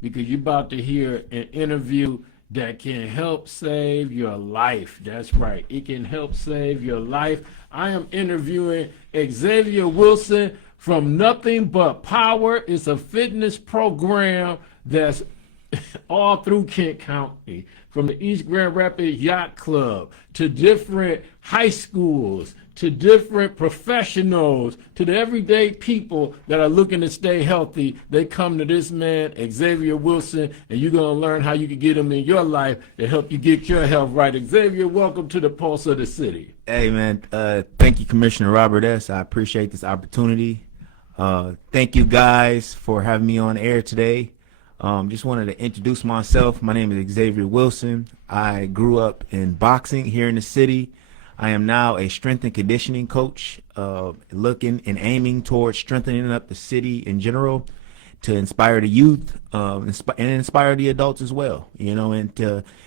because you're about to hear an interview that can help save your life. That's right. It can help save your life. I am interviewing Xavier Wilson from Nothing But Power. It's a fitness program that's all through Kent County, from the East Grand Rapids Yacht Club to different high schools, to different professionals, to the everyday people that are looking to stay healthy. They come to this man, Xavier Wilson, and you're going to learn how you can get him in your life to help you get your health right. Xavier, welcome to the Pulse of the City. Hey, man. Thank you, Commissioner Robert S. I appreciate this opportunity. Thank you, guys, for having me on air today. Just wanted to introduce myself. My name is Xavier Wilson. I grew up in boxing here in the city. I am now a strength and conditioning coach, looking and aiming towards strengthening up the city in general to inspire the youth and inspire the adults as well. You know, and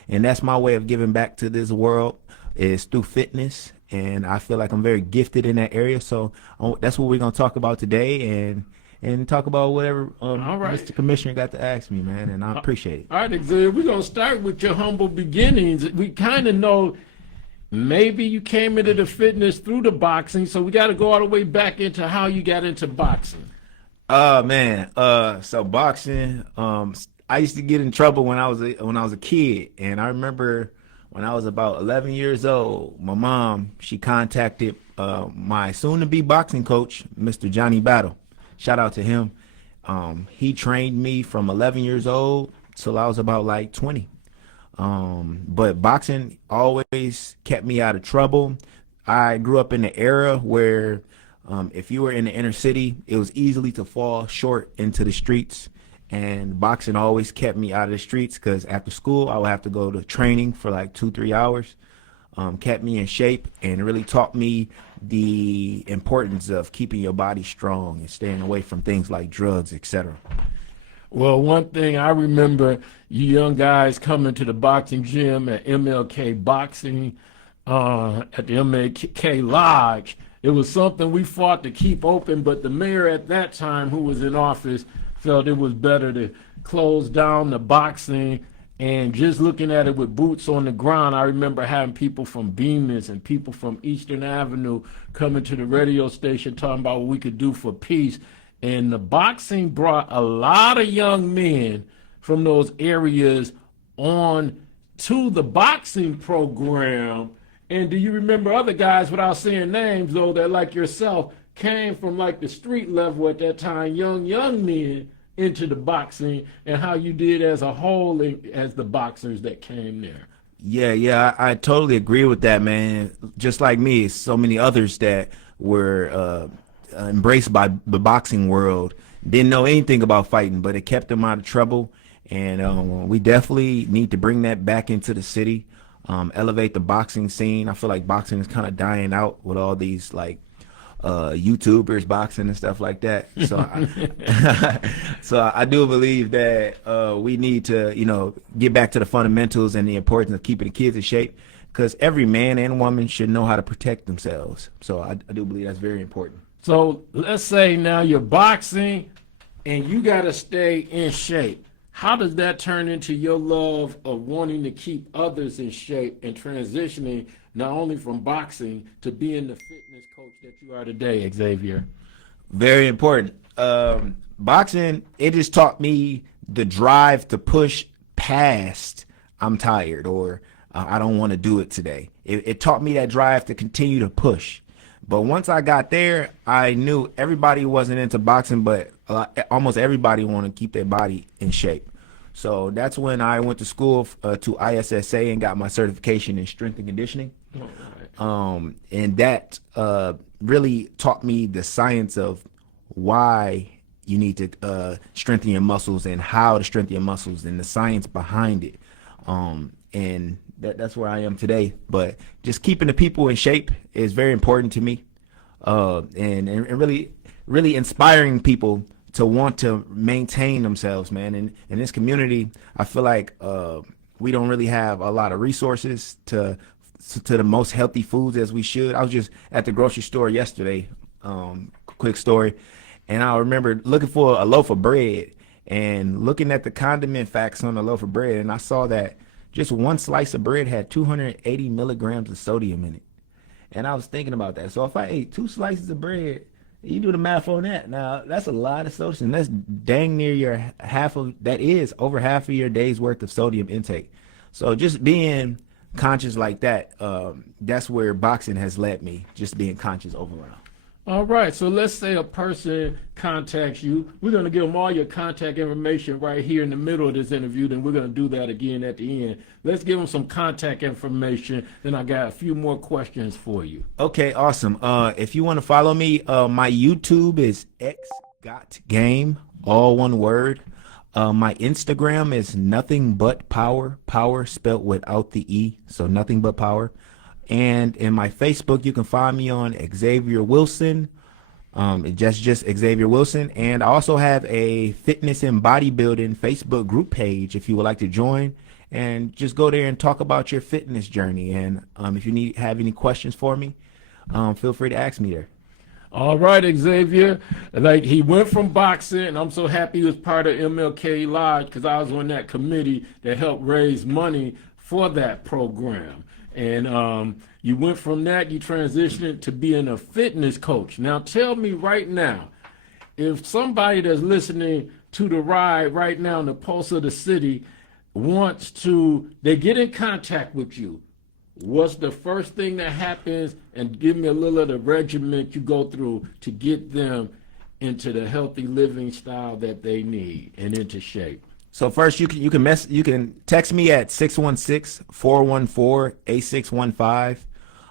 that's my way of giving back to this world is through fitness. And I feel like I'm very gifted in that area. So that's what we're going to talk about today and talk about whatever All right. Mr. Commissioner got to ask me, man, and I appreciate it. All right, Xavier, we're going to start with your humble beginnings. We kind of know maybe you came into the fitness through the boxing, so we got to go all the way back into how you got into boxing. So boxing, I used to get in trouble when I was a kid, and I remember when I was about 11 years old, my mom, she contacted my soon-to-be boxing coach, Mr. Johnny Battle. Shout out to him. He trained me from 11 years old till I was about like 20. But boxing always kept me out of trouble. I grew up in the era where if you were in the inner city, it was easily to fall short into the streets. And boxing always kept me out of the streets because after school, I would have to go to training for like 2-3 hours. Kept me in shape and really taught me the importance of keeping your body strong and staying away from things like drugs, etc. Well, one thing I remember, you young guys coming to the boxing gym at MLK Boxing, at the MLK Lodge. It was something we fought to keep open, but the mayor at that time, who was in office, felt it was better to close down the boxing. And just looking at it with boots on the ground, I remember having people from Bemis and people from Eastern Avenue coming to the radio station talking about what we could do for peace. And the boxing brought a lot of young men from those areas on to the boxing program. And do you remember other guys, without saying names, though, that like yourself came from like the street level at that time, young men into the boxing, and how you did as a whole as the boxers that came there? Yeah, I totally agree with that, man. Just like me, so many others that were embraced by the boxing world didn't know anything about fighting, but it kept them out of trouble. And we definitely need to bring that back into the city, elevate the boxing scene. I feel like boxing is kind of dying out with all these like YouTubers boxing and stuff like that. So I do believe that we need to, get back to the fundamentals and the importance of keeping the kids in shape, because every man and woman should know how to protect themselves. So I do believe that's very important. So let's say now you're boxing and you got to stay in shape. How does that turn into your love of wanting to keep others in shape and transitioning not only from boxing to being the fitness coach that you are today, Xavier? Very important. Boxing, it just taught me the drive to push past I'm tired or I don't want to do it today. It taught me that drive to continue to push. But once I got there, I knew everybody wasn't into boxing, but almost everybody wanted to keep their body in shape. So that's when I went to school to ISSA and got my certification in strength and conditioning. And that really taught me the science of why you need to strengthen your muscles and how to strengthen your muscles and the science behind it. And that's where I am today. But just keeping the people in shape is very important to me, and really inspiring people to want to maintain themselves, man. And in this community, I feel like we don't really have a lot of resources to the most healthy foods as we should. I was just at the grocery store yesterday, quick story, and I remember looking for a loaf of bread, and looking at the condiment facts on the loaf of bread, and I saw that just one slice of bread had 280 milligrams of sodium in it. And I was thinking about that. So if I ate 2 slices of bread, you do the math on that. Now that's a lot of sodium. That's dang near your half of that is over half of your day's worth of sodium intake. So just being conscious like that, that's where boxing has led me. Just being conscious overall. All right, so let's say a person contacts you. We're going to give them all your contact information right here in the middle of this interview, then we're going to do that again at the end. Let's give them some contact information, then I got a few more questions for you. Okay, awesome. If you want to follow me, my YouTube is xgotgame, all one word. My Instagram is nothing but power, power spelled without the E, so nothing but power. And in my Facebook, you can find me on Xavier Wilson. Just Xavier Wilson. And I also have a fitness and bodybuilding Facebook group page if you would like to join. And just go there and talk about your fitness journey. And if you have any questions for me, feel free to ask me there. All right, Xavier. Like, he went from boxing, and I'm so happy he was part of MLK Lodge because I was on that committee that helped raise money for that program. And you went from that, you transitioned to being a fitness coach. Now tell me right now, if somebody that's listening to the ride right now in the pulse of the city they get in contact with you, what's the first thing that happens? And give me a little of the regimen you go through to get them into the healthy living style that they need and into shape. So first, you can text me at 616-414-8615.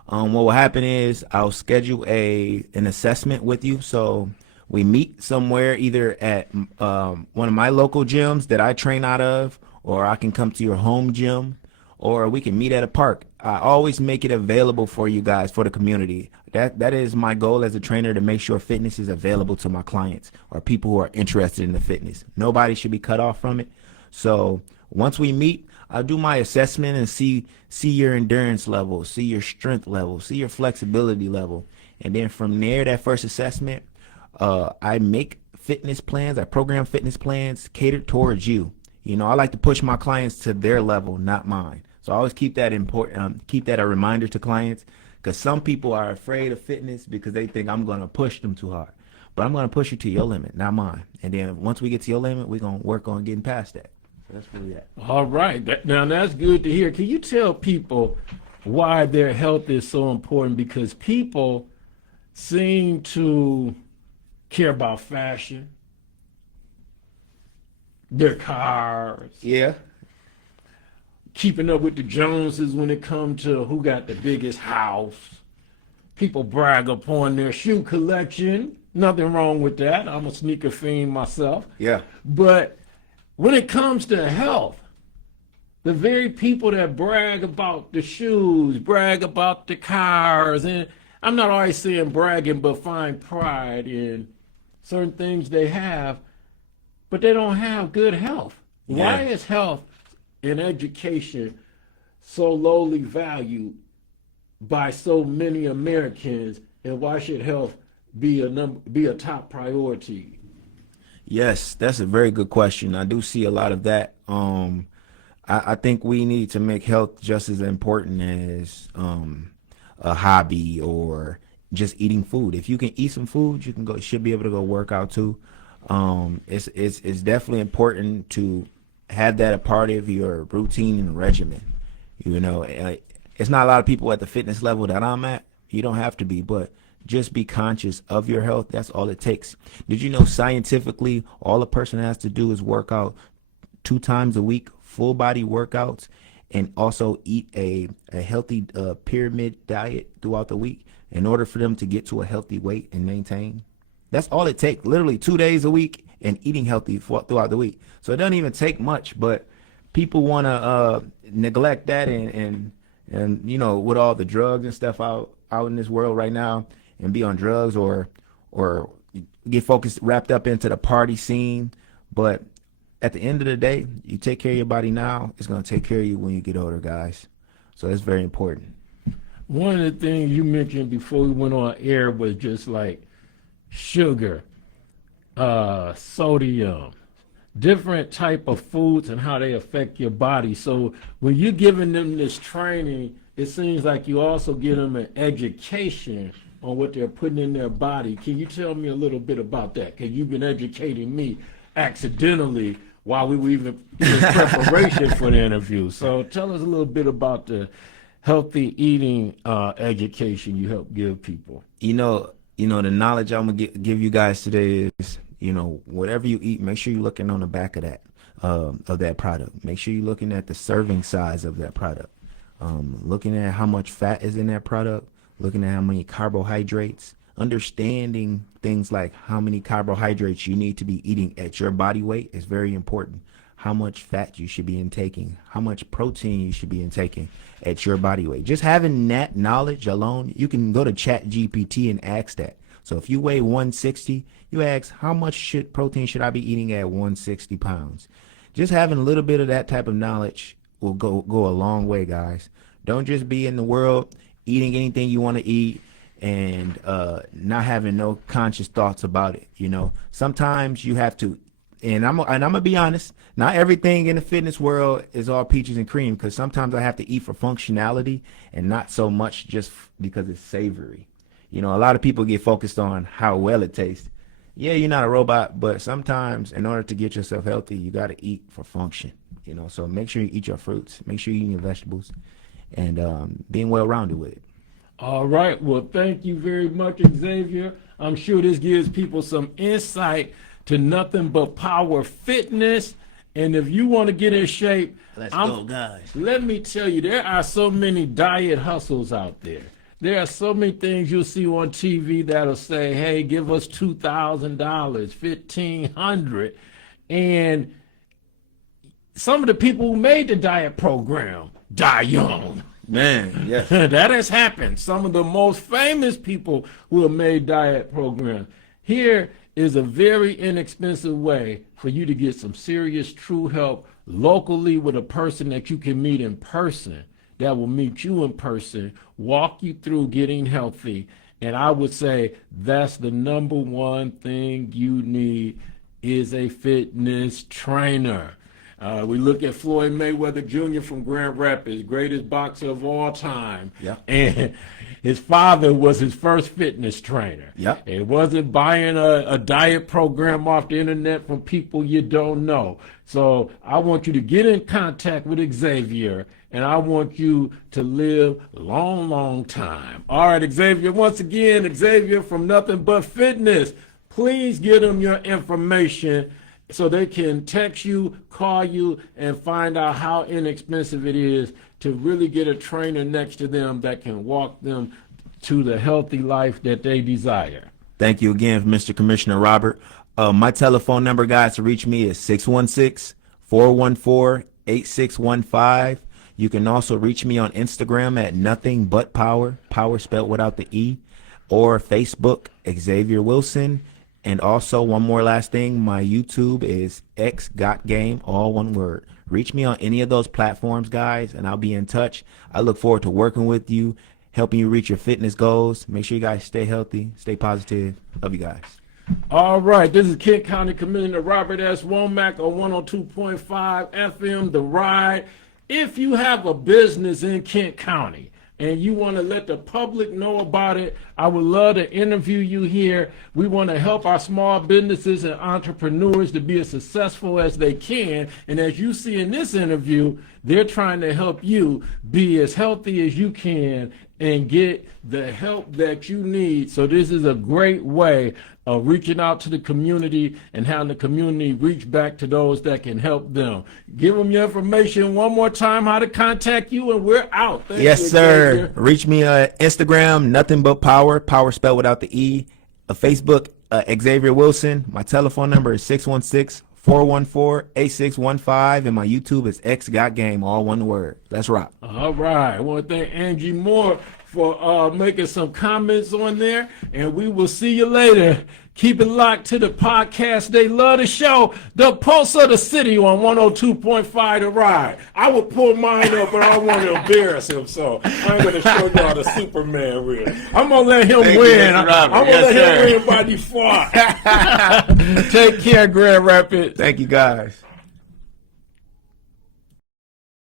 What will happen is I'll schedule an assessment with you. So we meet somewhere, either at one of my local gyms that I train out of, or I can come to your home gym, or we can meet at a park. I always make it available for you guys, for the community. That is my goal as a trainer, to make sure fitness is available to my clients or people who are interested in the fitness. Nobody should be cut off from it. So once we meet, I'll do my assessment and see your endurance level, see your strength level, see your flexibility level. And then from there, that first assessment, I make fitness plans, I program fitness plans catered towards you. You know, I like to push my clients to their level, not mine. So I always keep that important, keep that a reminder to clients, because some people are afraid of fitness because they think I'm going to push them too hard. But I'm going to push you to your limit, not mine. And then once we get to your limit, we're going to work on getting past that. So that's where we at. All right. Now that's good to hear. Can you tell people why their health is so important? Because people seem to care about fashion, their cars. Yeah. Keeping up with the Joneses when it comes to who got the biggest house. People brag upon their shoe collection. Nothing wrong with that. I'm a sneaker fiend myself. Yeah. But when it comes to health, the very people that brag about the shoes, brag about the cars, and I'm not always saying bragging, but find pride in certain things they have, but they don't have good health. Yeah. Why is health and education so lowly valued by so many Americans, and why should health be a top priority? Yes, that's a very good question. I do see a lot of that. I think we need to make health just as important as a hobby or just eating food. If you can eat some food, you should be able to go work out too. It's definitely important to have that a part of your routine and regimen. You know, it's not a lot of people at the fitness level that I'm at. You don't have to be, but just be conscious of your health. That's all it takes. Did you know scientifically all a person has to do is work out 2 times a week, full body workouts, and also eat a healthy pyramid diet throughout the week in order for them to get to a healthy weight and maintain? That's all it takes. Literally 2 days a week and eating healthy throughout the week. So it doesn't even take much, but people want to neglect that and you know, with all the drugs and stuff out in this world right now, and be on drugs or get wrapped up into the party scene. But at the end of the day, you take care of your body now, it's going to take care of you when you get older, guys. So that's very important. One of the things you mentioned before we went on air was just like sugar, sodium, different type of foods and how they affect your body. So when you're giving them this training, it seems like you also give them an education on what they're putting in their body. Can you tell me a little bit about that? Because you've been educating me accidentally while we were even in preparation for the interview. So tell us a little bit about the healthy eating education you help give people. The knowledge I'm gonna give you guys today is, whatever you eat, make sure you're looking on the back of that product. Make sure you're looking at the serving size of that product. Looking at how much fat is in that product, looking at how many carbohydrates, understanding things like how many carbohydrates you need to be eating at your body weight is very important. How much fat you should be intaking, how much protein you should be intaking at your body weight. Just having that knowledge alone, you can go to ChatGPT and ask that. So if you weigh 160, you ask, how much protein should I be eating at 160 pounds? Just having a little bit of that type of knowledge will go a long way, guys. Don't just be in the world eating anything you want to eat and not having no conscious thoughts about it. Sometimes you have to, and I'm gonna be honest, not everything in the fitness world is all peaches and cream, because sometimes I have to eat for functionality and not so much just because it's savory. A lot of people get focused on how well it tastes. Yeah, you're not a robot, but sometimes in order to get yourself healthy, you got to eat for function. So make sure you eat your fruits, make sure you eat your vegetables, and being well-rounded with it. All right. Well, thank you very much, Xavier. I'm sure this gives people some insight to Nothing But Power Fitness. And if you want to get in shape, Let's go, guys. Let me tell you, there are so many diet hustles out there. There are so many things you'll see on TV that'll say, hey, give us $2,000, $1,500. And some of the people who made the diet program die young. Man, yes. That has happened. Some of the most famous people who have made diet programs. Here is a very inexpensive way for you to get some serious, true help locally with a person that you can meet in person, that will meet you in person, walk you through getting healthy. And I would say that's the number one thing you need is a fitness trainer. We look at Floyd Mayweather Jr. from Grand Rapids, greatest boxer of all time. Yeah. And his father was his first fitness trainer. Yeah. It wasn't buying a diet program off the internet from people you don't know. So I want you to get in contact with Xavier, and I want you to live a long, long time. All right, Xavier, once again, Xavier from Nothing But Fitness. Please give them your information so they can text you, call you, and find out how inexpensive it is to really get a trainer next to them that can walk them to the healthy life that they desire. Thank you again, Mr. Commissioner Robert. My telephone number, guys, to reach me is 616-414-8615. You can also reach me on Instagram at Nothing But Power, power spelled without the E, or Facebook, Xavier Wilson. And also, one more last thing, my YouTube is X Got Game, all one word. Reach me on any of those platforms, guys, and I'll be in touch. I look forward to working with you, helping you reach your fitness goals. Make sure you guys stay healthy, stay positive. Love you guys. All right, this is Kent County Commissioner Robert S. Womack on 102.5 FM, The Ride. If you have a business in Kent County and you want to let the public know about it, I would love to interview you here. We want to help our small businesses and entrepreneurs to be as successful as they can. And as you see in this interview, they're trying to help you be as healthy as you can and get the help that you need. So this is a great way of reaching out to the community and having the community reach back to those that can help them. Give them your information one more time, how to contact you, and we're out. Thank Yes, you, sir. Xavier. Reach me on Instagram, Nothing But Power, power spelled without the E. Facebook, Xavier Wilson. My telephone number is 616-414-8615, and my YouTube is X Got Game, all one word. Let's rock. All right. I want to thank Angie Moore for making some comments on there. And we will see you later. Keep it locked to the podcast. They love the show. The Pulse of the City on 102.5 The Ride. I would pull mine up, but I don't want to embarrass him, so I ain't going to show y'all the Superman win. I'm going to let him win. I'm going to let him win by default. Take care, Grand Rapids. Thank you, guys.